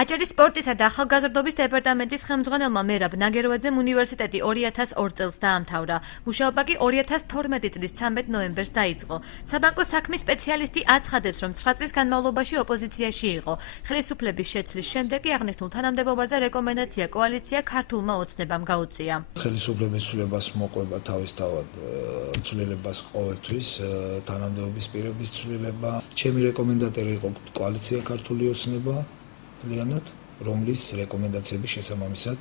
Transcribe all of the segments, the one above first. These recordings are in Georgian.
აჭარის სპორტისა და ახალგაზრდობის დეპარტამენტის ხელმძღვანელმა მერაბ ნაგერვაძემ უნივერსიტეტი 2002 წელს დაამთავრა. მუშაობა კი 2012 წლის 13 ნოემბერს დაიწყო. საბანკო საქმის სპეციალისტი აცხადებს, რომ 9 წლის განმავლობაში ოპოზიციაში იყო. ხელისუფლების შეცვლის შემდეგ კი აღნიშნულ თანამდებობაზე რეკომენდაცია კოალიცია ქართულმა ოცნებამ გაუწია. ხელისუფლების ცვლილებას მოყვება თავისთავად ცვლილებას ყოველთვის თანამდებობის პირების ცვლილება. ჩემი რეკომენდატორი იყო კოალიცია ქართული ოცნება. რომლის რეკომენდაციების შესაბამისად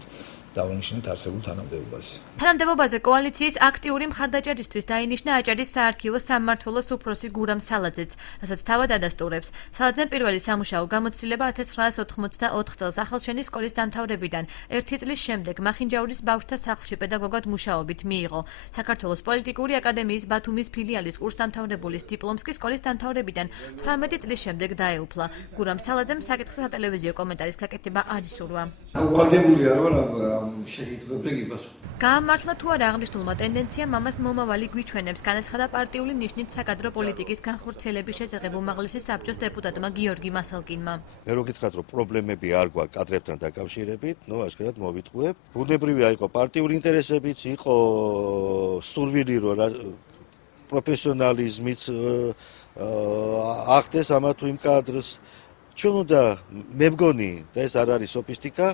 დავინიშნეთ არსებულ თანამდებობაზე. თანამდებობაზე კოალიციის აქტიური მხარდაჭერისთვის დაინიშნა აჭარის საარქივო სამმართველოს უფროსი გურამ სალაძეც, რასაც თავად ადასტურებს. სალაძემ პირველი სამუშაო გამოცდილება 1984 წელს ახალშენის სკოლის დამთავრებიდან 1 წლის შემდეგ მახინჯაურის ბავშვთა სახლში პედაგოგად მუშაობით მიიღო. საქართველოს პოლიტიკური აკადემიის ბათუმის ფილიალის კურსდამთავრებულის დიპლომს კი სკოლის დამთავრებიდან 18 წლის შემდეგ დაეუფლა. გურამ სალაძემ საკითხზე სატელევიზიო კომენტარის გაკეთება არ ისურვა. გაამართლა თუ არა აღნიშნულმა ტენდენციამ მამას მომავალი გვიჩვენებს, განაცხადა პარტიული ნიშნით საკადრო პოლიტიკის განხორციელების შესახებ უმაღლესი საბჭოს დეპუტატმა გიორგი მასალკინმა. მე რო გითხრათ, რომ პრობლემები არ გვაქვს კადრებთან დაკავშირებით, ашკარად მოვიტყუებ. ბუნებრივია იყო პარტიული ინტერესებიც, იყო სურვილი რო პროფესიონალიზმიც ახდეს ამა თუ იმ კადრს. ჩვენ უნდა მე მგონი და ეს არ არის სოფისტიკა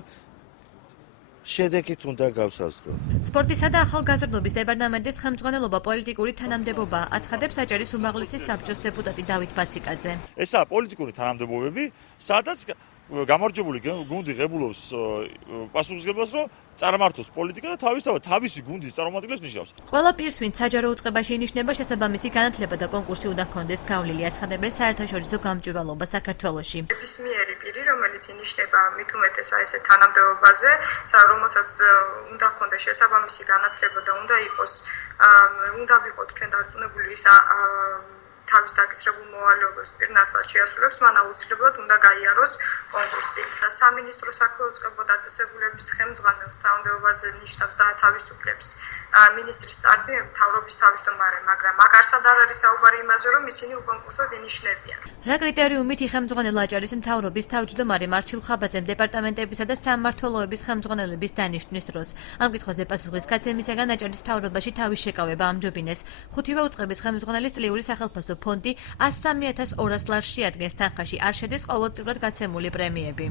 შედეგით უნდა გავსაზრდოთ. სპორტისა და ახალგაზრდობის დეპარტამენტის ხელმძღვანელობა პოლიტიკური თანამდებობა აცხადებს აჭარის უმაღლესი საბჭოს დეპუტატი დავით ბაციკაძე. ესაა პოლიტიკური თანამდებობები, სადაც გამარჯვებული გუნდი ღებულობს პასუხისმგებლობას, რომ წარმართოს პოლიტიკა და თავისი გუნდის წარმომადგენლებს ნიშნავს. ყველა პირს, ვინც საჯარო უწყებაში ინიშნება, შესაბამისი განათლება და კონკურსი უნდა ჰქონდეს გავლილი, აცხადებენ საერთაშორისო გამჭვირვალობა საქართველოში. ნებისმიერი პირი, რომელიც ინიშნება მით უმეტესად ესე თანამდებობაზე, რომელსაც უნდა ჰქონდეს შესაბამისი განათლება და უნდა ვიყოთ ჩვენ დარწმუნებული ის თავის დაგისრებულ მოვალეობებს პირნათლად შეასრულებს, მან აუცილებლად უნდა გაიაროს კონკურსი. სამინისტრო საქმე უწყებო დაწესებულების ხელმძღვანელს თანამდებობაზე ნიშნავს და თავისუფლებს მინისტრის წარდგენით მთავრობის თავმჯდომარე, მაგრამ მაგარსად არ არის საუბარი იმაზე, რომ ისინი უკონკურსოდ ინიშნებიან. რა კრიტერიუმით იხელმძღვანელა აჭარის მთავრობის თავმჯდომარე მარჩილ ხაბაძემ დეპარტამენტებისა და სამმართველოების ხელმძღვანელების დანიშვნის დროს. ამ კითხვაზე პასუხისგაცემისაგან აჭარის მთავრობაში თავის შეკავება ამჯობინეს. ხუთივე უწყების ხელმძღვანელის წლიური სახელმწიფო ფონდი 103,200 ლარს შეადგენს, თანხაში არ შედის ყოველწლიურად გაცემული პრემიები.